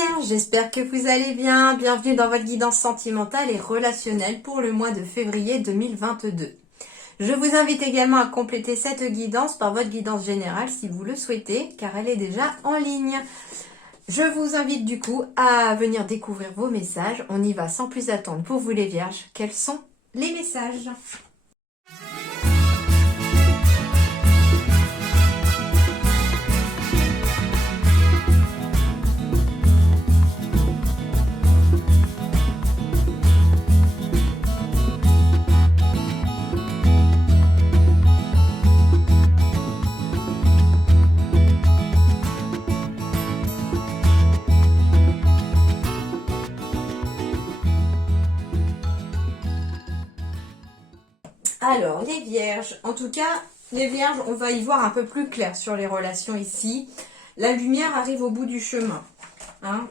Vierge, j'espère que vous allez bien. Bienvenue dans votre guidance sentimentale et relationnelle pour le mois de février 2022. Je vous invite également à compléter cette guidance par votre guidance générale si vous le souhaitez, car elle est déjà en ligne. Je vous invite du coup à venir découvrir vos messages. On y va sans plus attendre pour vous les Vierges. Quels sont les messages ? Alors, les Vierges, en tout cas, les Vierges, on va y voir un peu plus clair sur les relations ici. La lumière arrive au bout du chemin, hein,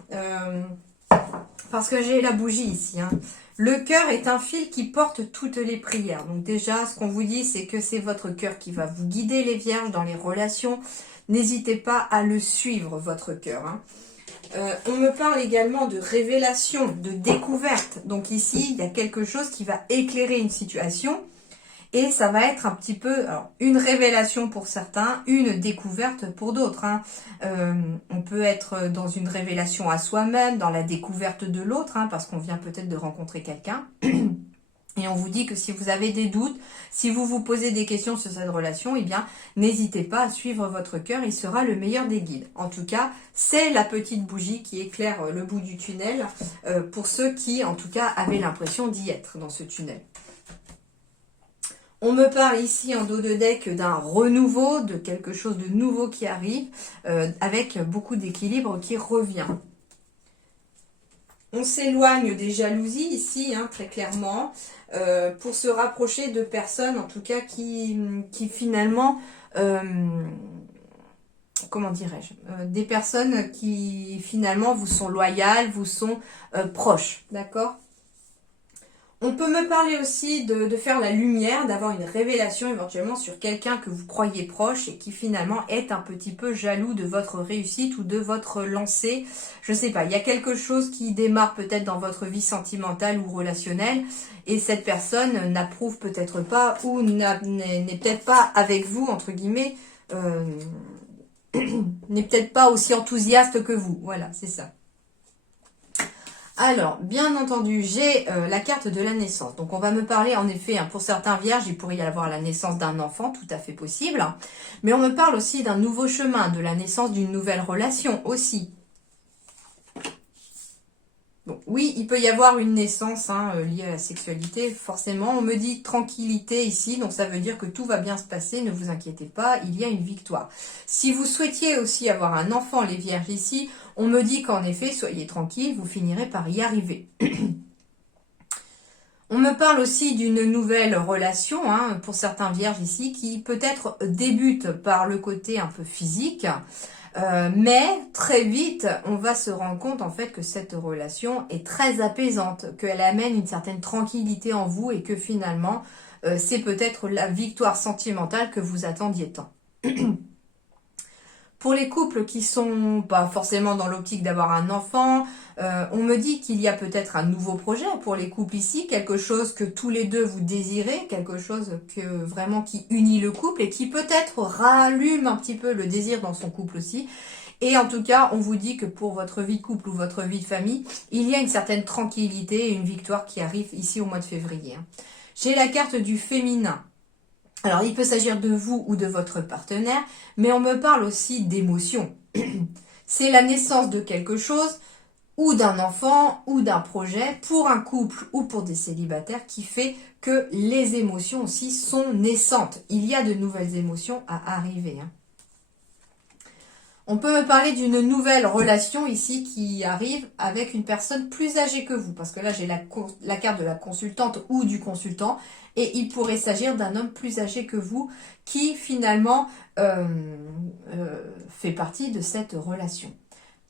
parce que j'ai la bougie ici. Hein. Le cœur est un fil qui porte toutes les prières. Donc déjà, ce qu'on vous dit, c'est que c'est votre cœur qui va vous guider, les Vierges, dans les relations. N'hésitez pas à le suivre, votre cœur. Hein. On me parle également de révélation, de découverte. Donc ici, il y a quelque chose qui va éclairer une situation. Et ça va être un petit peu une révélation pour certains, une découverte pour d'autres. Hein. On peut être dans une révélation à soi-même, dans la découverte de l'autre, hein, parce qu'on vient peut-être de rencontrer quelqu'un. Et on vous dit que si vous avez des doutes, si vous vous posez des questions sur cette relation, eh bien, n'hésitez pas à suivre votre cœur, il sera le meilleur des guides. En tout cas, c'est la petite bougie qui éclaire le bout du tunnel pour ceux qui, en tout cas, avaient l'impression d'y être dans ce tunnel. On me parle ici en dos de deck d'un renouveau, de quelque chose de nouveau qui arrive, avec beaucoup d'équilibre qui revient. On s'éloigne des jalousies ici, hein, très clairement, pour se rapprocher de personnes, en tout cas, qui finalement, comment dirais-je, des personnes qui finalement vous sont loyales, vous sont proches, d'accord ? On peut me parler aussi de faire la lumière, d'avoir une révélation éventuellement sur quelqu'un que vous croyez proche et qui finalement est un petit peu jaloux de votre réussite ou de votre lancée. Je sais pas, il y a quelque chose qui démarre peut-être dans votre vie sentimentale ou relationnelle et cette personne n'approuve peut-être pas ou n'est peut-être pas avec vous, entre guillemets, n'est peut-être pas aussi enthousiaste que vous. Voilà, c'est ça. Alors, bien entendu, j'ai la carte de la naissance. Donc, on va me parler, en effet, hein, pour certains vierges, il pourrait y avoir la naissance d'un enfant, tout à fait possible. Mais on me parle aussi d'un nouveau chemin, de la naissance d'une nouvelle relation aussi. Bon, oui, il peut y avoir une naissance liée à la sexualité, forcément. On me dit tranquillité ici, donc ça veut dire que tout va bien se passer, ne vous inquiétez pas, il y a une victoire. Si vous souhaitiez aussi avoir un enfant, les vierges ici, on me dit qu'en effet, soyez tranquille, vous finirez par y arriver. On me parle aussi d'une nouvelle relation, hein, pour certains vierges ici, qui peut-être débute par le côté un peu physique, mais très vite, on va se rendre compte en fait que cette relation est très apaisante, qu'elle amène une certaine tranquillité en vous et que finalement, c'est peut-être la victoire sentimentale que vous attendiez tant. Pour les couples qui sont pas forcément dans l'optique d'avoir un enfant, on me dit qu'il y a peut-être un nouveau projet pour les couples ici, quelque chose que tous les deux vous désirez, quelque chose que vraiment qui unit le couple et qui peut-être rallume un petit peu le désir dans son couple aussi. Et en tout cas, on vous dit que pour votre vie de couple ou votre vie de famille, il y a une certaine tranquillité et une victoire qui arrive ici au mois de février. J'ai la carte du féminin. Alors, il peut s'agir de vous ou de votre partenaire, mais on me parle aussi d'émotions. C'est la naissance de quelque chose, ou d'un enfant, ou d'un projet, pour un couple ou pour des célibataires, qui fait que les émotions aussi sont naissantes. Il y a de nouvelles émotions à arriver. On peut me parler d'une nouvelle relation ici qui arrive avec une personne plus âgée que vous, parce que là j'ai la carte de la consultante ou du consultant, et il pourrait s'agir d'un homme plus âgé que vous qui finalement fait partie de cette relation.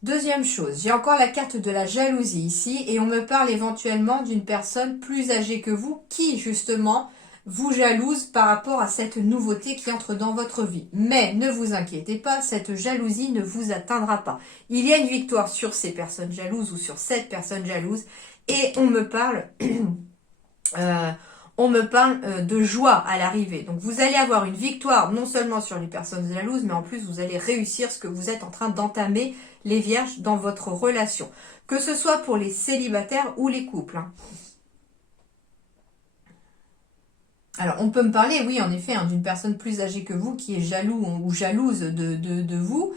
Deuxième chose, j'ai encore la carte de la jalousie ici, et on me parle éventuellement d'une personne plus âgée que vous qui justement vous jalouse par rapport à cette nouveauté qui entre dans votre vie. Mais ne vous inquiétez pas, cette jalousie ne vous atteindra pas. Il y a une victoire sur ces personnes jalouses ou sur cette personne jalouse et on me parle... de joie à l'arrivée. Donc vous allez avoir une victoire non seulement sur les personnes jalouses, mais en plus vous allez réussir ce que vous êtes en train d'entamer, les vierges, dans votre relation. Que ce soit pour les célibataires ou les couples. Hein. Alors on peut me parler, oui en effet, hein, d'une personne plus âgée que vous qui est jaloux ou jalouse de vous.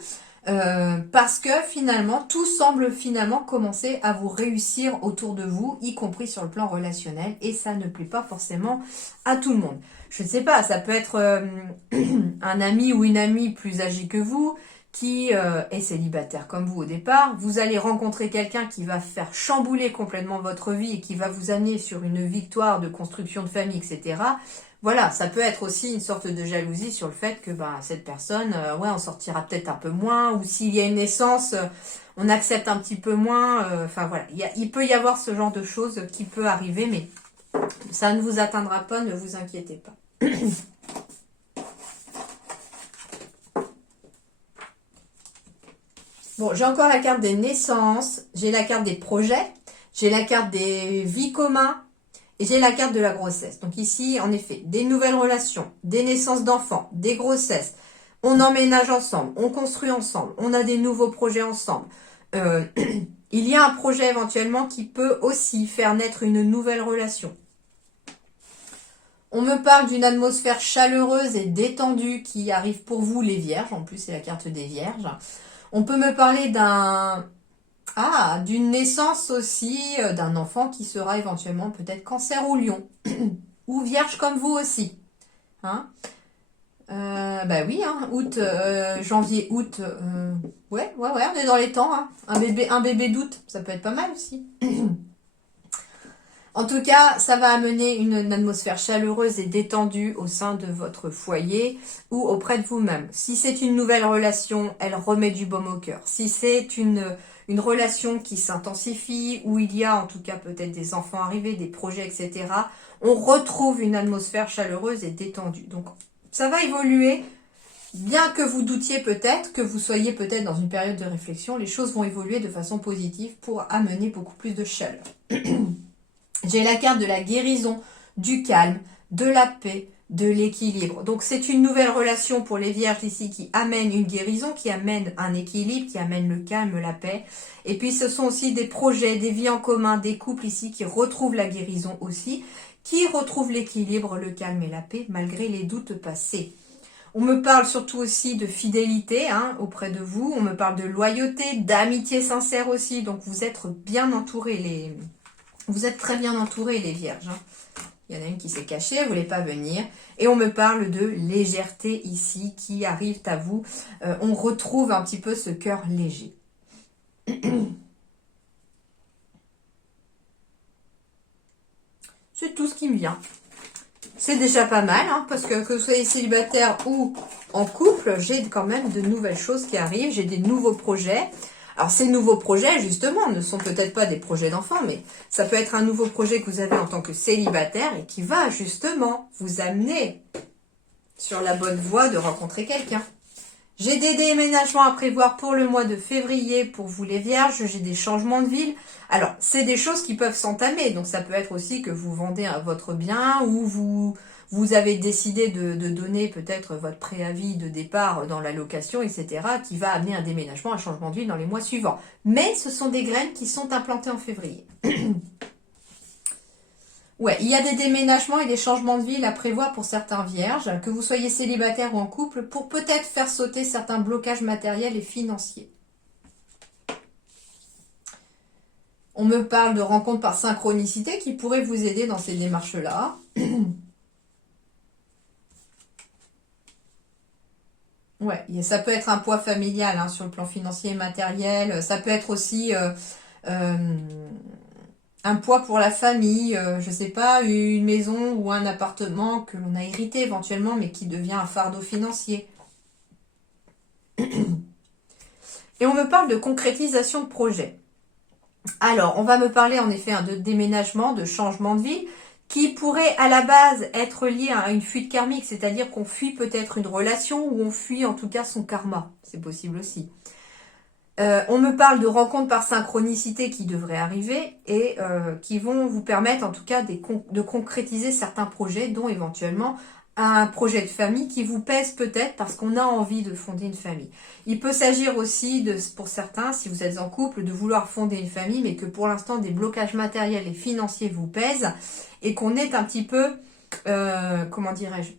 Parce que finalement, tout semble finalement commencer à vous réussir autour de vous, y compris sur le plan relationnel, et ça ne plaît pas forcément à tout le monde. Je ne sais pas, ça peut être un ami ou une amie plus âgée que vous, qui est célibataire comme vous au départ. Vous allez rencontrer quelqu'un qui va faire chambouler complètement votre vie et qui va vous amener sur une victoire de construction de famille, etc. Voilà, ça peut être aussi une sorte de jalousie sur le fait que cette personne, ouais, on sortira peut-être un peu moins, ou s'il y a une naissance, on accepte un petit peu moins. Enfin voilà, il peut y avoir ce genre de choses qui peut arriver, mais ça ne vous atteindra pas, ne vous inquiétez pas. Bon, j'ai encore la carte des naissances, j'ai la carte des projets, j'ai la carte des vies communes, et j'ai la carte de la grossesse. Donc ici, en effet, des nouvelles relations, des naissances d'enfants, des grossesses. On emménage ensemble, on construit ensemble, on a des nouveaux projets ensemble. Il y a un projet éventuellement qui peut aussi faire naître une nouvelle relation. On me parle d'une atmosphère chaleureuse et détendue qui arrive pour vous les vierges. En plus, c'est la carte des vierges. On peut me parler d'une naissance aussi, d'un enfant qui sera éventuellement peut-être Cancer ou Lion. Ou Vierge comme vous aussi. Hein oui, hein, janvier, août. Ouais, on est dans les temps. Hein. Un bébé d'août, ça peut être pas mal aussi. En tout cas, ça va amener une atmosphère chaleureuse et détendue au sein de votre foyer ou auprès de vous-même. Si c'est une nouvelle relation, elle remet du baume au cœur. Si c'est une relation qui s'intensifie, où il y a en tout cas peut-être des enfants arrivés, des projets, etc., on retrouve une atmosphère chaleureuse et détendue. Donc, ça va évoluer. Bien que vous doutiez peut-être, que vous soyez peut-être dans une période de réflexion, les choses vont évoluer de façon positive pour amener beaucoup plus de chaleur. J'ai la carte de la guérison, du calme, de la paix, de l'équilibre. Donc c'est une nouvelle relation pour les vierges ici qui amène une guérison, qui amène un équilibre, qui amène le calme, la paix. Et puis ce sont aussi des projets, des vies en commun, des couples ici qui retrouvent la guérison aussi, qui retrouvent l'équilibre, le calme et la paix malgré les doutes passés. On me parle surtout aussi de fidélité auprès de vous. On me parle de loyauté, d'amitié sincère aussi. Donc vous êtes bien entourés Vous êtes très bien entourés les vierges. Hein. Il y en a une qui s'est cachée, elle ne voulait pas venir. Et on me parle de légèreté ici qui arrive à vous. On retrouve un petit peu ce cœur léger. C'est tout ce qui me vient. C'est déjà pas mal, parce que vous soyez célibataire ou en couple, j'ai quand même de nouvelles choses qui arrivent. J'ai des nouveaux projets. Alors ces nouveaux projets, justement, ne sont peut-être pas des projets d'enfants, mais ça peut être un nouveau projet que vous avez en tant que célibataire et qui va justement vous amener sur la bonne voie de rencontrer quelqu'un. J'ai des déménagements à prévoir pour le mois de février pour vous les vierges, j'ai des changements de ville. Alors, c'est des choses qui peuvent s'entamer, donc ça peut être aussi que vous vendez votre bien ou vous avez décidé de donner peut-être votre préavis de départ dans la location, etc., qui va amener un déménagement, un changement de vie dans les mois suivants. Mais ce sont des graines qui sont implantées en février. Ouais, il y a des déménagements et des changements de ville à prévoir pour certains vierges, que vous soyez célibataire ou en couple, pour peut-être faire sauter certains blocages matériels et financiers. On me parle de rencontres par synchronicité qui pourraient vous aider dans ces démarches-là. Ouais, ça peut être un poids familial sur le plan financier et matériel. Ça peut être aussi un poids pour la famille, je sais pas, une maison ou un appartement que l'on a hérité éventuellement, mais qui devient un fardeau financier. Et on me parle de concrétisation de projet. Alors, on va me parler en effet de déménagement, de changement de vie, qui pourrait à la base être lié à une fuite karmique, c'est-à-dire qu'on fuit peut-être une relation ou on fuit en tout cas son karma. C'est possible aussi. On me parle de rencontres par synchronicité qui devraient arriver et qui vont vous permettre en tout cas de concrétiser certains projets, dont éventuellement un projet de famille qui vous pèse peut-être parce qu'on a envie de fonder une famille. Il peut s'agir aussi, pour certains, si vous êtes en couple, de vouloir fonder une famille, mais que pour l'instant des blocages matériels et financiers vous pèsent et qu'on est un petit peu, comment dirais-je,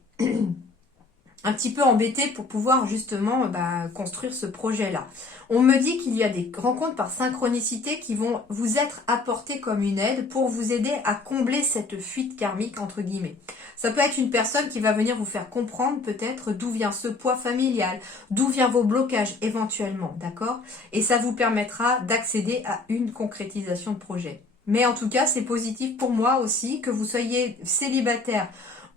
un petit peu embêté pour pouvoir justement construire ce projet-là. On me dit qu'il y a des rencontres par synchronicité qui vont vous être apportées comme une aide pour vous aider à combler cette fuite karmique, entre guillemets. Ça peut être une personne qui va venir vous faire comprendre peut-être d'où vient ce poids familial, d'où viennent vos blocages éventuellement, d'accord? Et ça vous permettra d'accéder à une concrétisation de projet. Mais en tout cas, c'est positif pour moi aussi que vous soyez célibataire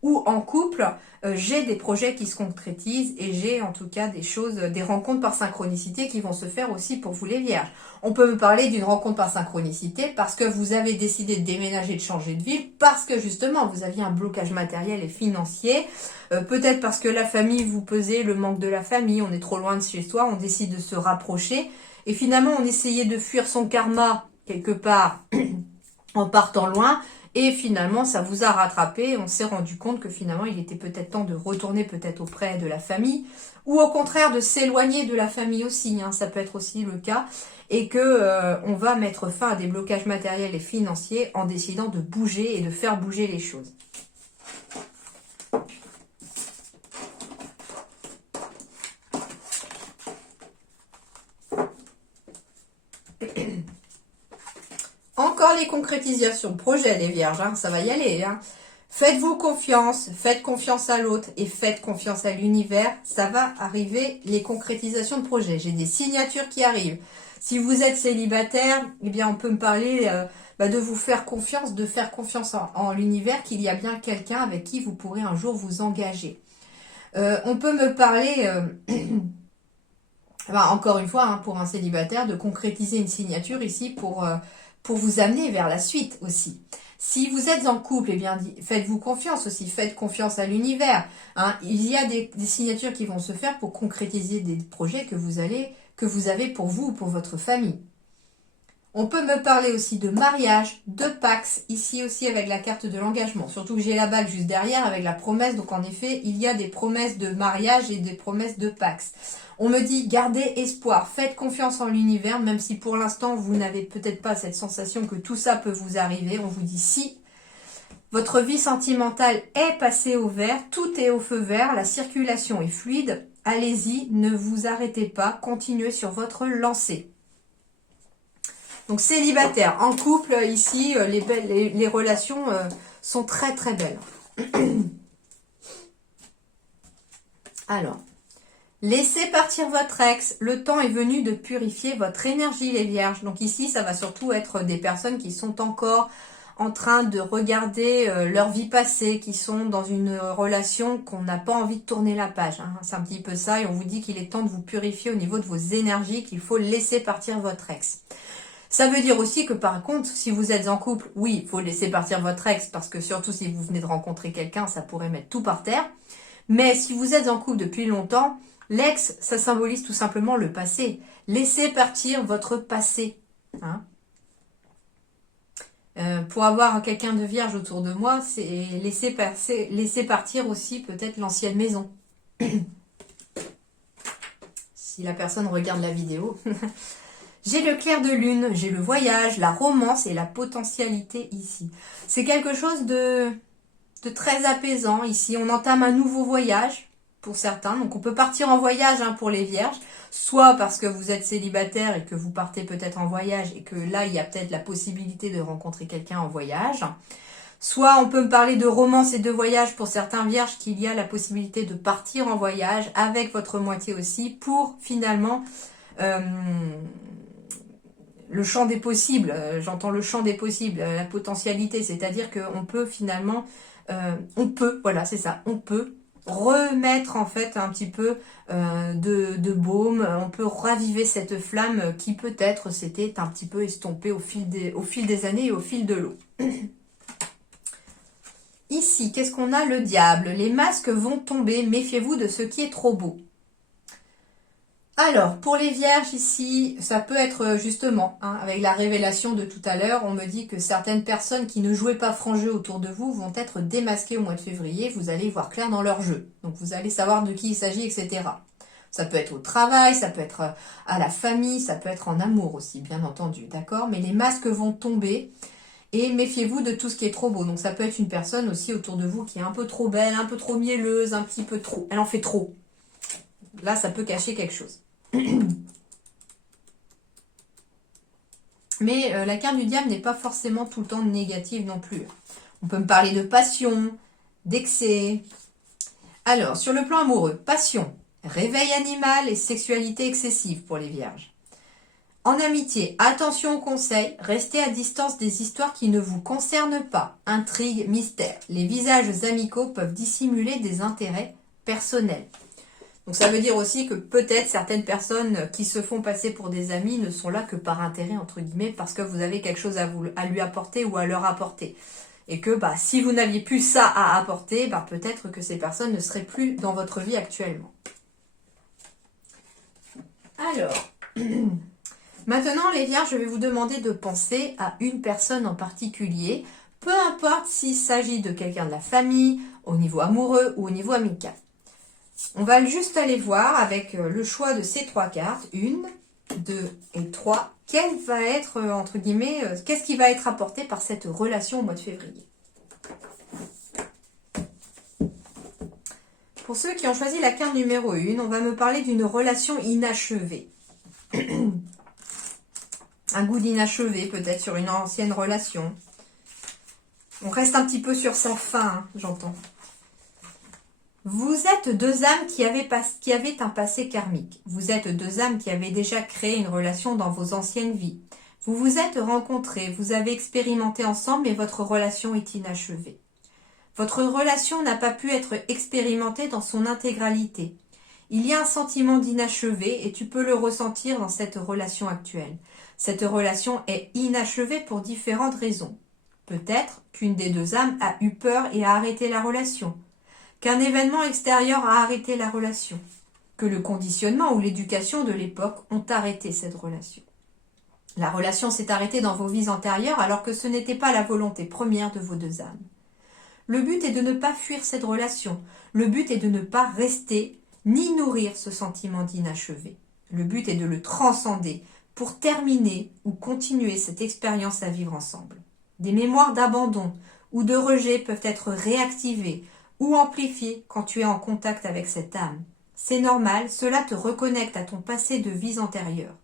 ou en couple, j'ai des projets qui se concrétisent et j'ai en tout cas des rencontres par synchronicité qui vont se faire aussi pour vous les vierges. On peut me parler d'une rencontre par synchronicité parce que vous avez décidé de déménager, de changer de ville, parce que justement vous aviez un blocage matériel et financier, peut-être parce que la famille vous pesait, le manque de la famille, on est trop loin de chez soi, on décide de se rapprocher et finalement on essayait de fuir son karma quelque part en partant loin. Et finalement, ça vous a rattrapé. On s'est rendu compte que finalement, il était peut-être temps de retourner peut-être auprès de la famille. Ou au contraire, de s'éloigner de la famille aussi. Hein, ça peut être aussi le cas. Et que on va mettre fin à des blocages matériels et financiers en décidant de bouger et de faire bouger les choses. Encore les concrétisations de projets, les vierges, hein, ça va y aller. Hein. Faites-vous confiance, faites confiance à l'autre et faites confiance à l'univers. Ça va arriver, les concrétisations de projets. J'ai des signatures qui arrivent. Si vous êtes célibataire, eh bien, on peut me parler de vous faire confiance, de faire confiance en l'univers, qu'il y a bien quelqu'un avec qui vous pourrez un jour vous engager. On peut me parler... encore une fois, hein, pour un célibataire, de concrétiser une signature ici pour vous amener vers la suite aussi. Si vous êtes en couple, eh bien, faites-vous confiance aussi, faites confiance à l'univers. Hein. Il y a des signatures qui vont se faire pour concrétiser des projets que vous avez pour vous ou pour votre famille. On peut me parler aussi de mariage, de Pax, ici aussi avec la carte de l'engagement. Surtout que j'ai la bague juste derrière avec la promesse. Donc en effet, il y a des promesses de mariage et des promesses de Pax. On me dit, gardez espoir, faites confiance en l'univers, même si pour l'instant, vous n'avez peut-être pas cette sensation que tout ça peut vous arriver. On vous dit, si votre vie sentimentale est passée au vert, tout est au feu vert, la circulation est fluide, allez-y, ne vous arrêtez pas, continuez sur votre lancée. Donc célibataire, en couple, ici, les relations sont très très belles. Alors, laissez partir votre ex. Le temps est venu de purifier votre énergie, les vierges. Donc ici, ça va surtout être des personnes qui sont encore en train de regarder leur vie passée, qui sont dans une relation qu'on n'a pas envie de tourner la page. Hein. C'est un petit peu ça et on vous dit qu'il est temps de vous purifier au niveau de vos énergies, qu'il faut laisser partir votre ex. Ça veut dire aussi que par contre, si vous êtes en couple, oui, il faut laisser partir votre ex parce que surtout si vous venez de rencontrer quelqu'un, ça pourrait mettre tout par terre. Mais si vous êtes en couple depuis longtemps, l'ex, ça symbolise tout simplement le passé. Laissez partir votre passé. Hein. Pour avoir quelqu'un de vierge autour de moi, c'est laisser partir aussi peut-être l'ancienne maison. Si la personne regarde la vidéo... J'ai le clair de lune, j'ai le voyage, la romance et la potentialité ici. C'est quelque chose de très apaisant ici. On entame un nouveau voyage pour certains. Donc on peut partir en voyage pour les vierges. Soit parce que vous êtes célibataire et que vous partez peut-être en voyage et que là il y a peut-être la possibilité de rencontrer quelqu'un en voyage. Soit on peut me parler de romance et de voyage pour certains vierges qu'il y a la possibilité de partir en voyage avec votre moitié aussi pour finalement... le champ des possibles, j'entends le champ des possibles, la potentialité, c'est-à-dire qu'on peut finalement, voilà, c'est ça, on peut remettre en fait un petit peu de baume, on peut raviver cette flamme qui peut-être s'était un petit peu estompée au fil des années et au fil de l'eau. Ici, qu'est-ce qu'on a? Le diable. Les masques vont tomber. Méfiez-vous de ce qui est trop beau. Alors, pour les vierges ici, ça peut être justement, avec la révélation de tout à l'heure, on me dit que certaines personnes qui ne jouaient pas franc jeu autour de vous vont être démasquées au mois de février. Vous allez voir clair dans leur jeu. Donc, vous allez savoir de qui il s'agit, etc. Ça peut être au travail, ça peut être à la famille, ça peut être en amour aussi, bien entendu, d'accord? Mais les masques vont tomber et méfiez-vous de tout ce qui est trop beau. Donc, ça peut être une personne aussi autour de vous qui est un peu trop belle, un peu trop mielleuse, un petit peu trop. Elle en fait trop. Là, ça peut cacher quelque chose. Mais la carte du diable n'est pas forcément tout le temps négative non plus. On peut me parler de passion, d'excès. Alors, sur le plan amoureux, passion, réveil animal et sexualité excessive pour les vierges. En amitié, attention aux conseils, restez à distance des histoires qui ne vous concernent pas. Intrigue, mystère. Les visages amicaux peuvent dissimuler des intérêts personnels. Donc ça veut dire aussi que peut-être certaines personnes qui se font passer pour des amis ne sont là que par intérêt, entre guillemets, parce que vous avez quelque chose à lui apporter ou à leur apporter. Et que si vous n'aviez plus ça à apporter, peut-être que ces personnes ne seraient plus dans votre vie actuellement. Alors, maintenant les vierges, je vais vous demander de penser à une personne en particulier, peu importe s'il s'agit de quelqu'un de la famille, au niveau amoureux ou au niveau amical. On va juste aller voir avec le choix de ces 3 cartes, 1, 2 et 3, quel va être, entre guillemets, qu'est-ce qui va être apporté par cette relation au mois de février. Pour ceux qui ont choisi la carte numéro 1, on va me parler d'une relation inachevée. Un goût d'inachevé peut-être sur une ancienne relation. On reste un petit peu sur sa fin, j'entends. Vous êtes 2 âmes qui avaient un passé karmique. Vous êtes 2 âmes qui avaient déjà créé une relation dans vos anciennes vies. Vous vous êtes rencontrés, vous avez expérimenté ensemble, mais votre relation est inachevée. Votre relation n'a pas pu être expérimentée dans son intégralité. Il y a un sentiment d'inachevé et tu peux le ressentir dans cette relation actuelle. Cette relation est inachevée pour différentes raisons. Peut-être qu'une des 2 âmes a eu peur et a arrêté la relation. Qu'un événement extérieur a arrêté la relation, que le conditionnement ou l'éducation de l'époque ont arrêté cette relation. La relation s'est arrêtée dans vos vies antérieures alors que ce n'était pas la volonté première de vos 2 âmes. Le but est de ne pas fuir cette relation, le but est de ne pas rester ni nourrir ce sentiment d'inachevé. Le but est de le transcender pour terminer ou continuer cette expérience à vivre ensemble. Des mémoires d'abandon ou de rejet peuvent être réactivées ou amplifié quand tu es en contact avec cette âme. C'est normal, cela te reconnecte à ton passé de vies antérieures.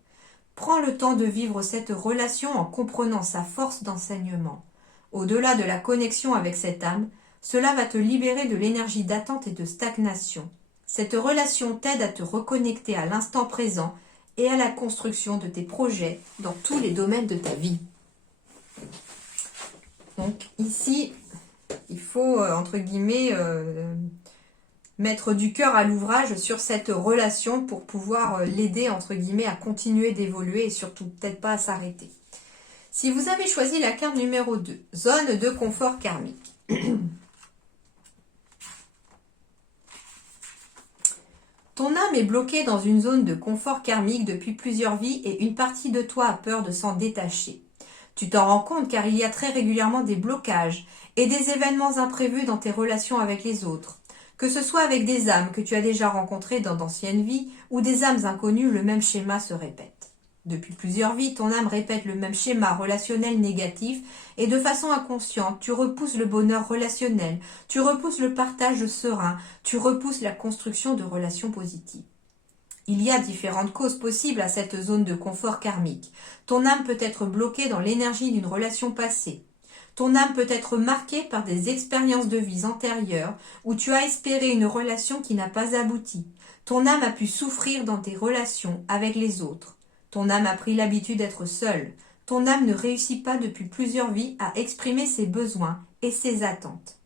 Prends le temps de vivre cette relation en comprenant sa force d'enseignement. Au-delà de la connexion avec cette âme, cela va te libérer de l'énergie d'attente et de stagnation. Cette relation t'aide à te reconnecter à l'instant présent et à la construction de tes projets dans tous les domaines de ta vie. Donc ici, il faut, entre guillemets, mettre du cœur à l'ouvrage sur cette relation pour pouvoir l'aider, entre guillemets, à continuer d'évoluer et surtout peut-être pas à s'arrêter. Si vous avez choisi la carte numéro 2, zone de confort karmique. Ton âme est bloquée dans une zone de confort karmique depuis plusieurs vies et une partie de toi a peur de s'en détacher. Tu t'en rends compte car il y a très régulièrement des blocages et des événements imprévus dans tes relations avec les autres. Que ce soit avec des âmes que tu as déjà rencontrées dans d'anciennes vies ou des âmes inconnues, le même schéma se répète. Depuis plusieurs vies, ton âme répète le même schéma relationnel négatif et de façon inconsciente, tu repousses le bonheur relationnel, tu repousses le partage serein, tu repousses la construction de relations positives. Il y a différentes causes possibles à cette zone de confort karmique. Ton âme peut être bloquée dans l'énergie d'une relation passée. Ton âme peut être marquée par des expériences de vie antérieures où tu as espéré une relation qui n'a pas abouti. Ton âme a pu souffrir dans tes relations avec les autres. Ton âme a pris l'habitude d'être seule. Ton âme ne réussit pas depuis plusieurs vies à exprimer ses besoins et ses attentes.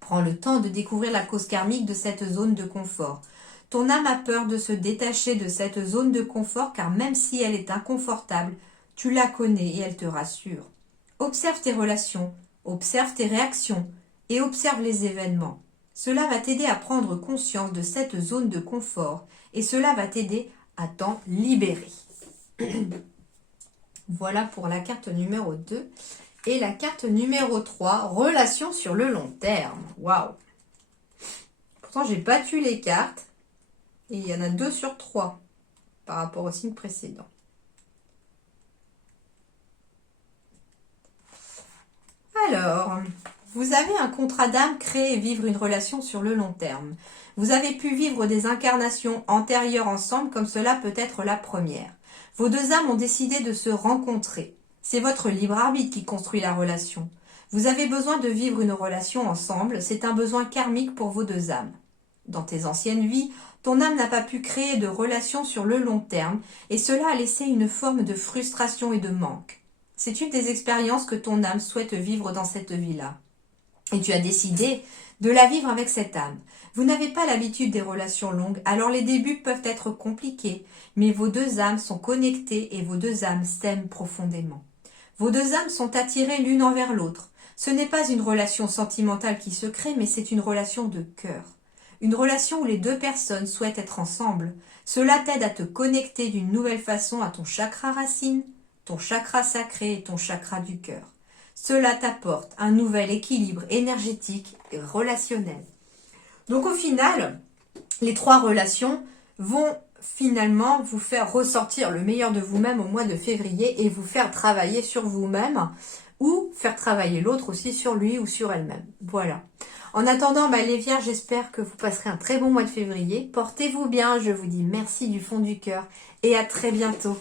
Prends le temps de découvrir la cause karmique de cette zone de confort. Ton âme a peur de se détacher de cette zone de confort car même si elle est inconfortable, tu la connais et elle te rassure. Observe tes relations, observe tes réactions et observe les événements. Cela va t'aider à prendre conscience de cette zone de confort et cela va t'aider à t'en libérer. Voilà pour la carte numéro 2. Et la carte numéro 3, relation sur le long terme. Waouh! Pourtant, j'ai battu les cartes. Et il y en a 2 sur 3 par rapport au signe précédent. Alors, vous avez un contrat d'âme créé et vivre une relation sur le long terme. Vous avez pu vivre des incarnations antérieures ensemble comme cela peut être la première. Vos deux âmes ont décidé de se rencontrer. C'est votre libre arbitre qui construit la relation. Vous avez besoin de vivre une relation ensemble, c'est un besoin karmique pour vos deux âmes. Dans tes anciennes vies, ton âme n'a pas pu créer de relation sur le long terme et cela a laissé une forme de frustration et de manque. C'est une des expériences que ton âme souhaite vivre dans cette vie-là. Et tu as décidé de la vivre avec cette âme. Vous n'avez pas l'habitude des relations longues, alors les débuts peuvent être compliqués, mais vos deux âmes sont connectées et vos deux âmes s'aiment profondément. Vos deux âmes sont attirées l'une envers l'autre. Ce n'est pas une relation sentimentale qui se crée, mais c'est une relation de cœur. Une relation où les deux personnes souhaitent être ensemble. Cela t'aide à te connecter d'une nouvelle façon à ton chakra racine, ton chakra sacré et ton chakra du cœur. Cela t'apporte un nouvel équilibre énergétique et relationnel. Donc au final, les 3 relations vont finalement vous faire ressortir le meilleur de vous-même au mois de février et vous faire travailler sur vous-même ou faire travailler l'autre aussi sur lui ou sur elle-même. Voilà. En attendant, les vierges, j'espère que vous passerez un très bon mois de février. Portez-vous bien, je vous dis merci du fond du cœur et à très bientôt.